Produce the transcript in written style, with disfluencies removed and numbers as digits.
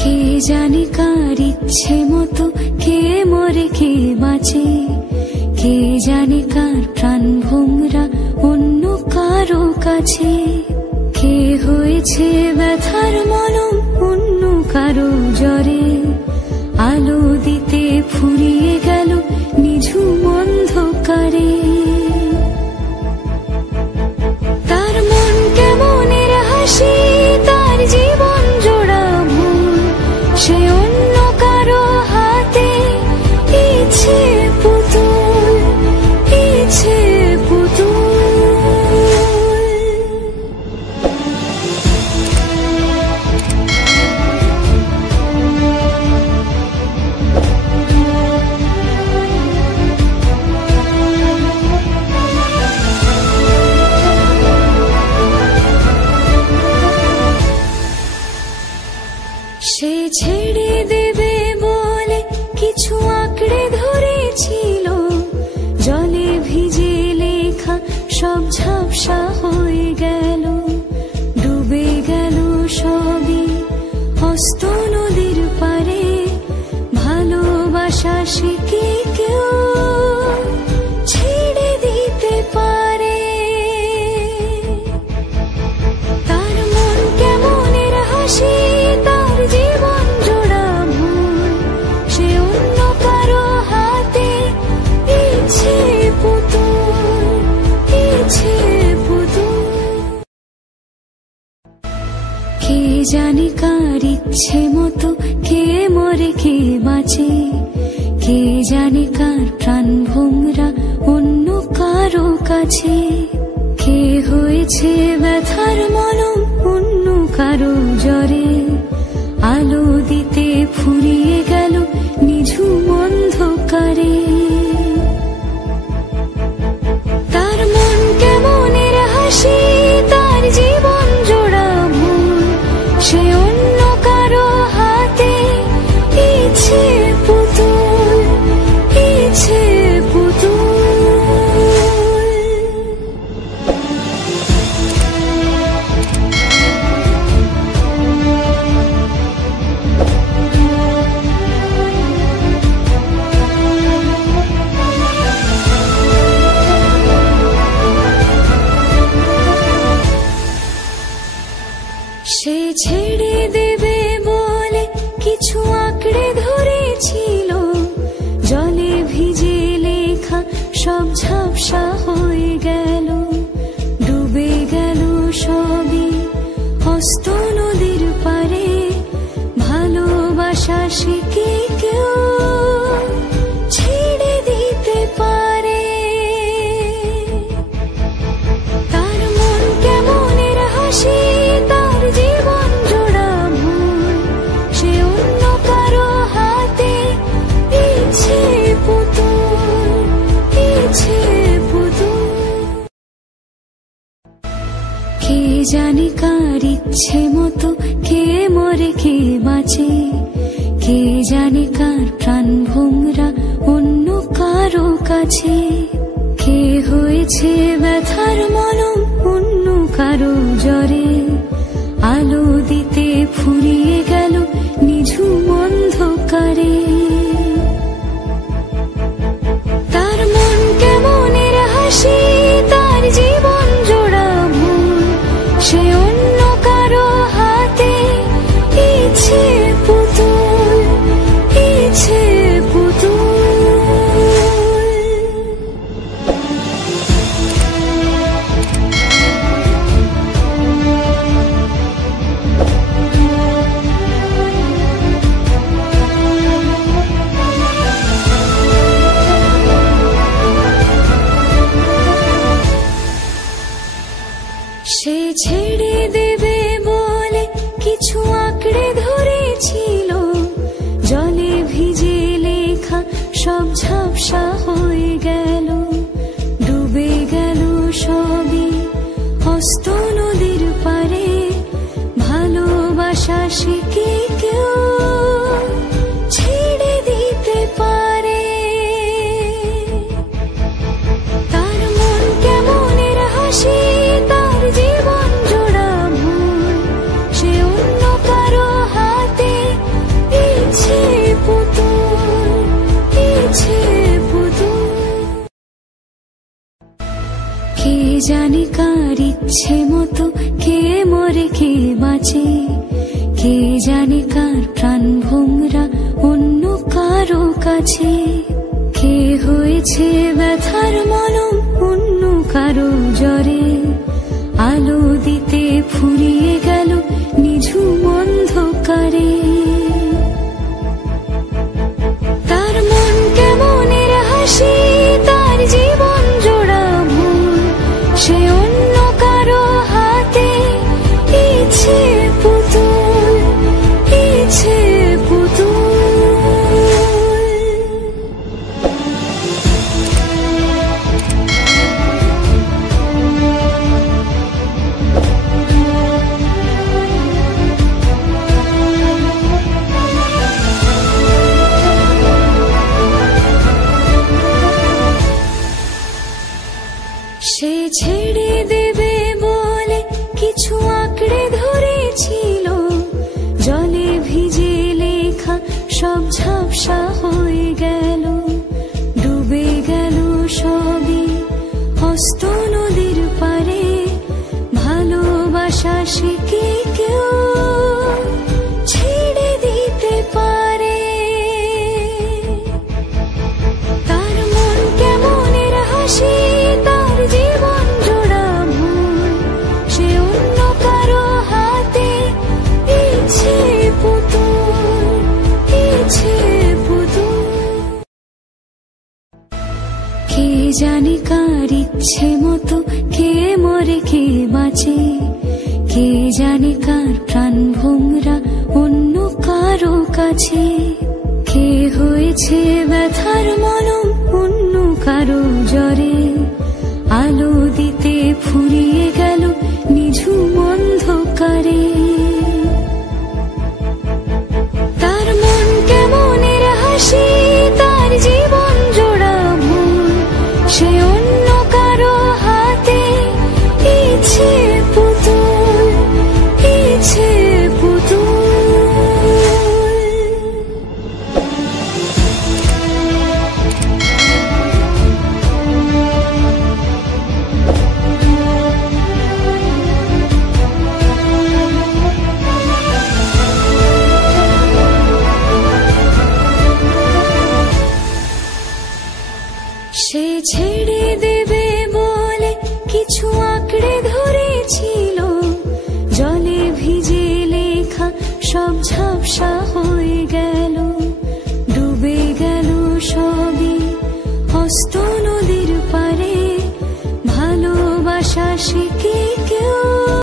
কে জানে কার ইচ্ছে মতো কে মরে কে বাঁচে, কে জানে কার প্রাণ ভোমরা অন্য কারো কাছে। কে হয়েছে ব্যথার মলম অন্য কারো জ্বরে, আলো দিতে ফুরিয়ে গেল নিঝুম অন্ধকারে। তার মন কেমনের হাসি, তার জীবন জোড়া ভুল, সে অন্য কারো হাতে ইচ্ছে পুতুল, ইচ্ছে পুতুল। সে ছেড়ে দেবে বলে কিছু আঁকড়ে ধরেছিল, জলে ভিজে লেখা সব ঝাপসা হয়ে গেল, ডুবে গেল সবই অস্ত নদীর পারে। ভালোবাসা সে কি কেউ ছেড়ে দিতে পারে? তার মন কেমনের হাসি, তার জীবন জোড়া ভুল, সে অন্য কারো হাতে ইচ্ছে পুতুল, ইচ্ছে পুতুল। কে জানে কার ইচ্ছে মতো কে মরে কে বাঁচে, কে জানে কার প্রাণ ভোমরা অন্য কারো কাছে। কে হয়েছে ব্যথার মলম অন্য কারো জ্বরে, আলো দিতে ফুরিয়ে গেল নিঝুম অন্ধকারে। তার মন কেমনের হাসি, তার জীবন জোড়া ভুল, সে অন্য কারো হাতে ইচ্ছে পুতুল, ইচ্ছে পুতুল। সে ছেড়ে দেবে বলে কিছু আঁকড়ে ধরেছিল, জলে ভিজে লেখা সব ঝাপসা হয়ে গেল, ডুবে গেল সবই অস্ত নদীর পারে। ভালোবাসা সে কি কেউ ছেড়ে দিতে পারে? তার মন কেমনের হাসি, তার জীবন জোড়া ভুল, সে অন্য কারো হাতে ইচ্ছে পুতুল, ইচ্ছে পুতুল। কে জানে কার ইচ্ছে মতো কে মরে কে বাঁচে, কে জানে কার প্রাণ ভোমরা অন্য কারো কাছে। কে হয়েছে ব্যথার মলম অন্য কারো জ্বরে, আলো দিতে ফুরিয়ে গেল নিঝুম অন্ধকারে। তার মন কেমনের হাসি, তার জীবন জোড়া ভুল, সে অন্য কারো হাতে ইচ্ছে পুতুল, ইচ্ছে পুতুল। কার ইচ্ছে মতো কে মরে কে বাঁচে, কে জানে কার প্রাণ ভোমরা অন্য কারো কাছে। কে হয়েছে ব্যথার মলম অন্য কারো জ্বরে, আলো দিতে ফুরিয়ে গেল নিঝুম অন্ধকারে। তার মন কেমনের হাসি, তার জীবন জোড়া ভুল, সে অন্য কারো হাতে ইচ্ছে পুতুল, ইচ্ছে পুতুল। সে ছেড়ে দেবে বলে কিছু আঁকড়ে ধরেছিল, জলে ভিজে লেখা সব ঝাপসা হয়ে গেল, ডুবে গেল সবই হস্ত নদীর পারে। ভালোবাসা সে কি কেউ ছেড়ে দিতে পারে? তার মন কেমনের হাসি, তার জীবন জোড়া ভুল, সে অন্য কারো হাতে ইচ্ছে পুতুল, ইচ্ছে পুতুল। কে জানে কার ইচ্ছে মতো কে মরে কে বাঁচে, কে জানে কার প্রাণ ভোমরা অন্য কারো কাছে। কে হয়েছে ব্যথার মলম অন্য কারো জ্বরে, আলো দিতে ফুরিয়ে গেল নিঝুম অন্ধকারে। তার মন কেমনের হাসি, তার জীবন জোড়া ভুল, সে অন্য কারো হাতে ইচ্ছে পুতুল, ইচ্ছে পুতুল। সে ছেড়ে দেবে বলে কিছু আঁকড়ে ধরেছিল, জলে ভিজে লেখা সব ঝাপসা হয়ে গেল, ডুবে গেল সবই হস্ত নদীর পারে। ভালোবাসা সে কি কেউ